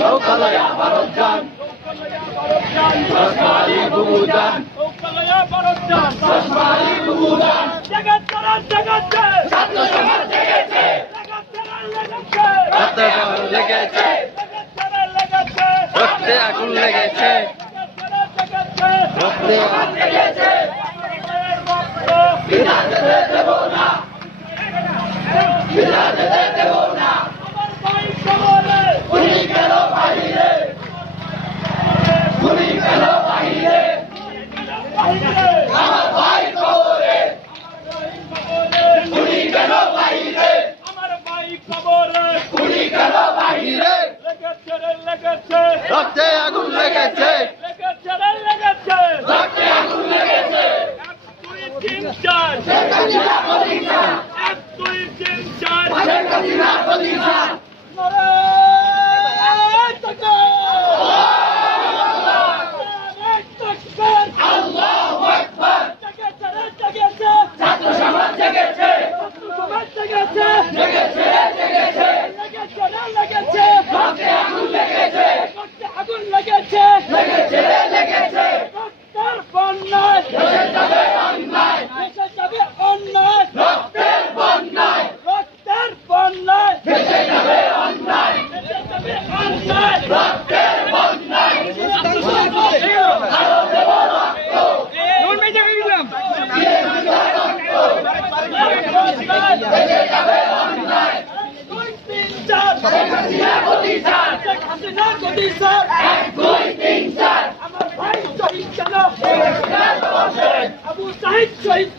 নৌকালয়া ভারত যান, চশমালি বুবু যান, নৌকালয়া ভারত যান, চশমালি বুবু যান। জেগেছে ছাত্র সমাজ জেগেছে, রক্তে আগুন লেগেছে, রক্তে আগুন লেগেছে, রক্তে আগুন লেগেছে। বিনা যেতে দেব না, বিনা যেতে দেব না। গুলি গেল বাহিরে, গুলি গেল বাহিরে, আমার ভাই কবরে, গুলি গেল বাহিরে, আমার ভাই কবরে, গুলি গেল বাহিরে, লেগেছে রক্তে আগুন লেগেছে, লেগেছে রক্তে আগুন লেগেছে। 1 2 3 4 শেখ হাসিনা প্রতিষ্ঠা, 1 2 3 4 শেখ হাসিনা প্রতিষ্ঠা। আল্লাহু আকবার। ছাত্র সমাজ জেগেছে, জেগেছে, জেগেছে, রক্তে আগুন লেগেছে, লেগেছে, লেগেছে। দেশে যাবে অন্যায়, রক্তের বন্যায়, দেশে যাবে অন্যায়, রক্তের বন্যায়। আরো দেব রক্ত, দিয়ে দিব রক্ত, দেশে যাবে অন্যায়। শেখ হাসিনা প্রতিষ্ঠা, 1 2 3 4 আমার ভাই শহীদ কেন? শেখ হাসিনা তো বসে, আবু সাহিদ শহীদ